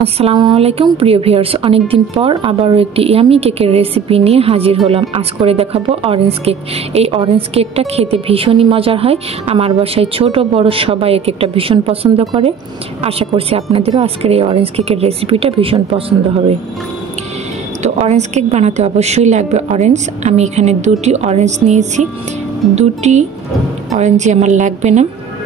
আসসালামু আলাইকুম প্রিয় ভিউয়ার্স, অনেকদিন পর আবারও একটি ইয়ামি কেকের রেসিপি নিয়ে হাজির হলাম। আজ করে দেখাবো অরেঞ্জ কেক। এই অরেঞ্জ কেকটা খেতে ভীষণই মজার হয়। আমার বাসায় ছোট বড় সবাই এই কেকটা ভীষণ পছন্দ করে। আশা করছি আপনাদেরও আজকের এই অরেঞ্জ কেকের রেসিপিটা ভীষণ পছন্দ হবে। তো অরেঞ্জ কেক বানাতে অবশ্যই লাগবে অরেঞ্জ। আমি এখানে দুটি অরেঞ্জ নিয়েছি। দুটি অরেঞ্জই আমার লাগবে না,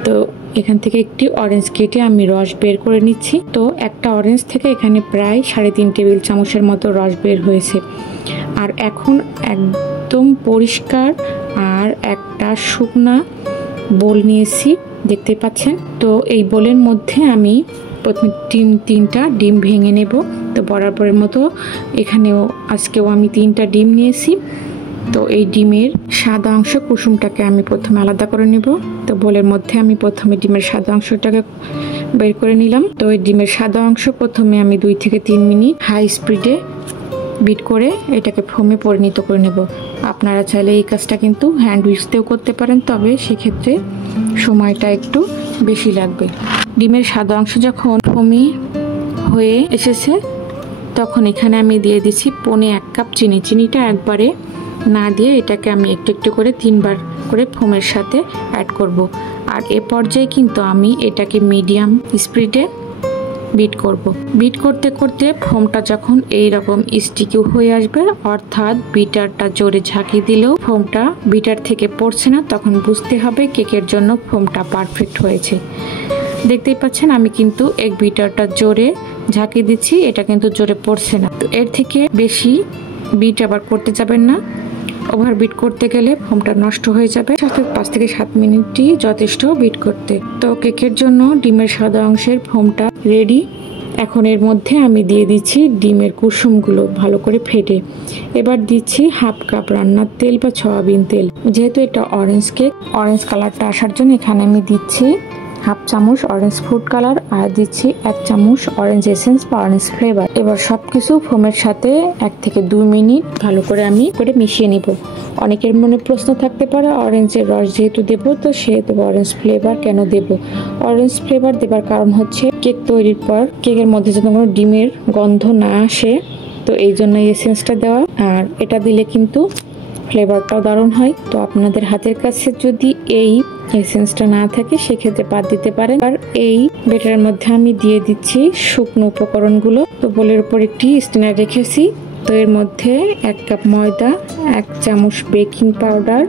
তো এখান থেকে একটি অরেঞ্জ কেটে আমি রস বের করে নিচ্ছি। তো একটা অরেঞ্জ থেকে এখানে প্রায় 3.5 টেবিল চামচের মতো রস বের হয়েছে। আর এখন একদম পরিষ্কার আর একটা শুকনা বোল নিয়েছি, দেখতে পাচ্ছেন। তো এই বোলের মধ্যে আমি প্রথমে তিনটা ডিম ভেঙে নেব। তো বরাবরের মতো এখানেও আজকেও আমি 3টা ডিম নিয়েছি। তো এই ডিমের সাদা অংশ কুসুমটাকে আমি প্রথমে আলাদা করে নেব। তো বোলের মধ্যে আমি প্রথমে ডিমের সাদা অংশটাকে বের করে নিলাম। তো এই ডিমের সাদা অংশ প্রথমে আমি 2 থেকে 3 মিনিট হাই স্পিডে বিট করে এটাকে ফোমে পরিণত করে নেব। আপনারা চাইলে এই কাজটা কিন্তু হ্যান্ড উইক্সতেও করতে পারেন, তবে সেক্ষেত্রে সময়টা একটু বেশি লাগবে। ডিমের সাদা অংশ যখন ফোমে হয়ে এসেছে তখন এখানে আমি দিয়ে দিচ্ছি 1/4 কাপ চিনি। চিনিটা একবারে না দিয়ে এটাকে আমি একটু একটু করে 3বার করে ফোমের সাথে অ্যাড করব। আর এ পর্যায়ে কিন্তু আমি এটাকে মিডিয়াম স্পিডে বিট করব। বিট করতে করতে ফোমটা যখন এই রকম স্টিকি হয়ে আসবে, অর্থাৎ বিটারটা জোরে ঝাঁকি দিলেও ফোমটা বিটার থেকে পড়ছে না, তখন বুঝতে হবে কেকের জন্য ফোমটা পারফেক্ট হয়েছে। দেখতেই পাচ্ছেন আমি কিন্তু এক বিটারটা জোরে ঝাঁকি দিচ্ছি, এটা কিন্তু জোরে পড়ছে না। তো এর থেকে বেশি বিট আবার করতে যাবেন না, ওভার বিট করতে গেলে ফোমটা নষ্ট হয়ে যাবে। 5 থেকে 7 মিনিটই যথেষ্ট বিট করতে। তো কেকের জন্য ডিমের সাদা অংশের ফোমটা রেডি। এখন এর মধ্যে আমি দিয়ে দিচ্ছি ডিমের কুসুমগুলো ভালো করে ফেটে। এবার দিচ্ছি 1/2 কাপ রান্নার তেল বা সয়াবিন তেল। যেহেতু এটা অরেঞ্জ কেক, অরেঞ্জ কালারটা আসার জন্য এখানে আমি দিচ্ছি 1/2 চামচ অরেঞ্জ ফুড কালার আর দিচ্ছি 1 চামচ অরেঞ্জ এসেন্স বা অরেঞ্জ ফ্লেভার। এবার সবকিছু ফোমের সাথে 1 থেকে 2 মিনিট ভালো করে আমি মিশিয়ে নিব। অনেকের মনে প্রশ্ন থাকতে পারে, অরেঞ্জের রস যেহেতু দেব তো সেহেতু অরেঞ্জ ফ্লেভার কেন দেব? অরেঞ্জ ফ্লেভার দেবার কারণ হচ্ছে কেক তৈরির পর কেকের মধ্যে যেন কোনো ডিমের গন্ধ না আসে, তো এই জন্য এসেন্সটা দেওয়া। আর এটা দিলে কিন্তু ফ্লেভারটাও দারুণ হয়। তো আপনাদের হাতের কাছে যদি এই এসেন্সটা না থাকে সেক্ষেত্রে বাদ দিতে পারেন। আর এই ব্যাটারের মধ্যে আমি দিয়ে দিচ্ছি শুকনো উপকরণগুলো। তো বোলের উপর একটি স্ট্যান্ড রেখেছি। তো এর মধ্যে 1 কাপ ময়দা, 1 চামচ বেকিং পাউডার,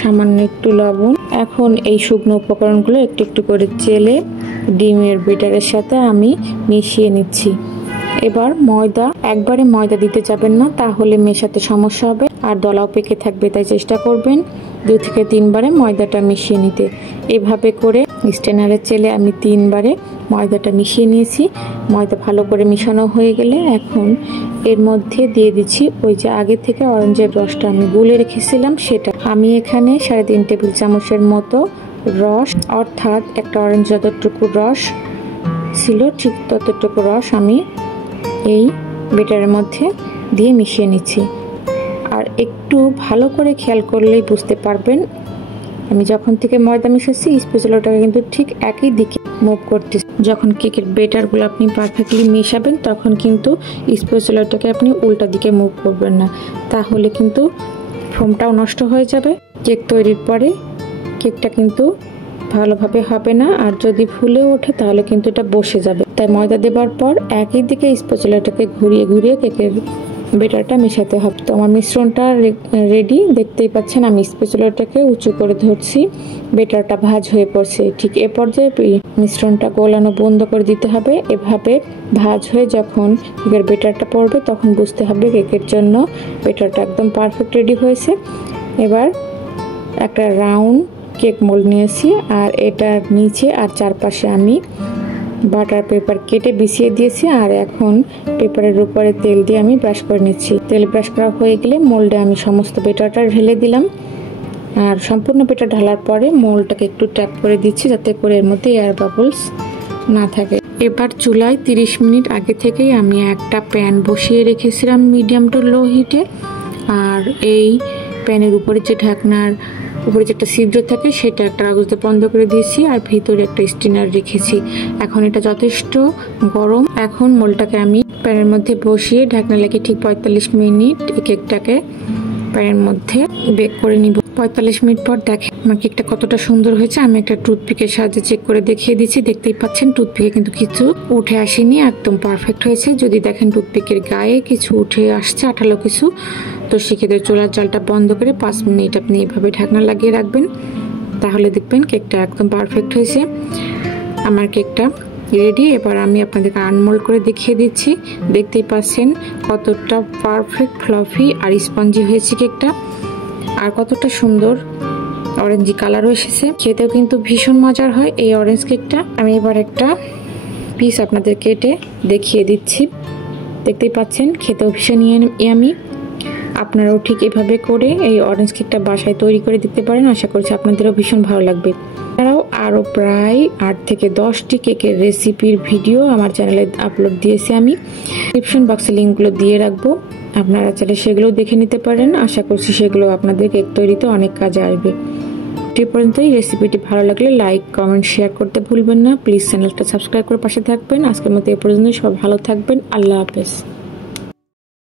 সামান্য একটু লবণ। এখন এই শুকনো উপকরণগুলো একটু একটু করে চেলে ডিমের ব্যাটারের সাথে আমি মিশিয়ে নিচ্ছি। এবার একবারে ময়দা দিতে যাবেন না, তাহলে মেশাতে সমস্যা হবে আর দলাও পেকে থাকবে। তাই চেষ্টা করবেন 2 থেকে 3 বারে ময়দাটা মিশিয়ে নিতে। এভাবে করে স্ট্যানারে চেলে আমি 3 বারে ময়দাটা মিশিয়ে নিয়েছি। ময়দা ভালো করে মিশানো হয়ে গেলে এখন এর মধ্যে দিয়ে দিচ্ছি ওই যে আগে থেকে অরেঞ্জের রসটা আমি গুলে রেখেছিলাম সেটা। আমি এখানে 3.5 টেবিল চামচের মতো রস, অর্থাৎ একটা অরেঞ্জ যতটুকু রস ছিল ঠিক ততটুকু রস আমি এই ব্যাটারের মধ্যে দিয়ে মিশিয়ে নিচ্ছি। আর একটু ভালো করে খেয়াল করলেই বুঝতে পারবেন, আমি যখন থেকে ময়দা মিশাচ্ছি স্প্যাচুলাটাকে কিন্তু ঠিক একই দিকে মুভ করতেছি। যখন কেকের ব্যাটারগুলো আপনি পারফেক্টলি মেশাবেন তখন কিন্তু স্প্যাচুলাটাকে আপনি উল্টা দিকে মুভ করবেন না, তাহলে কিন্তু ফোমটাও নষ্ট হয়ে যাবে। কেক তৈরির পরে কেকটা কিন্তু ভালোভাবে হবে না, আর যদি ফুলে ওঠে তাহলে কিন্তু এটা বসে যাবে। তাই ময়দা দেবার পর একই দিকে স্প্যাচুলাটাকে ঘুরিয়ে ঘুরিয়ে কেকের ব্যাটারটা মেশাতে হবে। তো আমার মিশ্রণটা রেডি, দেখতেই পাচ্ছেন আমি স্প্যাচুলাটাকে উঁচু করে ধরছি, ব্যাটারটা ভাঁজ হয়ে পড়ছে। ঠিক এ পর্যায়ে মিশ্রণটা গলানো বন্ধ করে দিতে হবে। এভাবে ভাঁজ হয়ে যখন কেকের ব্যাটারটা পড়বে তখন বুঝতে হবে কেকের জন্য ব্যাটারটা একদম পারফেক্ট রেডি হয়েছে। এবার একটা রাউন্ড কেক মোল্ড নিয়েছি আর এটার নিচে আর চারপাশে আমি বাটার পেপার কেটে বিছিয়ে দিয়েছি। আর এখন পেপারের উপরে তেল দিয়ে আমি ব্রাশ করে নিচ্ছি। তেল ব্রাশ করা হয়ে গেলে মোল্ডে আমি সমস্ত ব্যাটারটা ঢেলে দিলাম। আর সম্পূর্ণ ব্যাটার ঢালার পরে মোল্ডটাকে একটু ট্যাপ করে দিচ্ছি যাতে করে এর মধ্যে এয়ার বাবলস না থাকে। এবার চুলায় 30 মিনিট আগে থেকেই আমি একটা প্যান বসিয়ে রেখেছিলাম মিডিয়াম টু লো হিটে। আর এই প্যানের উপরে যে ঢাকনার উপরে যে একটা ছিদ্র থাকে সেটা একটা কাগজ দিয়ে বন্ধ করে দিয়েছি আর ভিতরে একটা স্টিনার রেখেছি। এখন এটা যথেষ্ট গরম। এখন মোলটাকে আমি প্যানের মধ্যে বসিয়ে ঢাকনা লাগিয়ে ঠিক 45 মিনিট কেকটাকে প্যানের মধ্যে বেক করে নিব। 45 মিনিট পর দেখেন আমার কেকটা কতটা সুন্দর হয়েছে। আমি একটা টুথপিকের সাহায্যে চেক করে দেখিয়ে দিচ্ছি। দেখতেই পাচ্ছেন টুথপিকে কিন্তু কিছু উঠে আসেনি, একদম পারফেক্ট হয়েছে। যদি দেখেন টুথপিকের গায়ে কিছু উঠে আসছে আঠালো কিছু, তো সেক্ষেত্রে চুলার জালটা বন্ধ করে 5 মিনিট আপনি এইভাবে ঢাকনা লাগিয়ে রাখবেন, তাহলে দেখবেন কেকটা একদম পারফেক্ট হয়েছে। আমার কেকটা রেডি। এবার আমি আপনাদেরকে আনমোল্ড করে দেখিয়ে দিচ্ছি। দেখতেই পাচ্ছেন কতটা পারফেক্ট ফ্লফি আর স্পঞ্জি হয়েছে কেকটা, আর কতটা সুন্দর অরেঞ্জি কালারও এসেছে। খেতেও কিন্তু ভীষণ মজার হয় এই অরেঞ্জ কেকটা। আমি এবার একটা পিস আপনাদের কেটে দেখিয়ে দিচ্ছি। দেখতেই পাচ্ছেন খেতেও ভীষণ ইয়ামি। আপনারাও ঠিক এভাবে করে এই অরেঞ্জ কেকটা বাসায় তৈরি করে দিতে পারেন। আশা করছি আপনাদেরও ভীষণ ভালো লাগবে। এছাড়াও আরও প্রায় 8 থেকে 10টি কেকের রেসিপির ভিডিও আমার চ্যানেলে আপলোড দিয়েছি। আমি ডিসক্রিপশন বক্সে লিঙ্কগুলো দিয়ে রাখবো, আপনারা চাইলে সেগুলো দেখে নিতে পারেন। আশা করছি সেগুলো আপনাদের কেক তৈরিতে অনেক কাজে আসবে। এই পর্যন্তই। রেসিপিটি ভালো লাগলে লাইক, কমেন্ট, শেয়ার করতে ভুলবেন না। প্লিজ চ্যানেলটা সাবস্ক্রাইব করে পাশে থাকবেন। আজকের মতো এই পর্যন্ত। সব ভালো থাকবেন। আল্লাহ হাফেজ।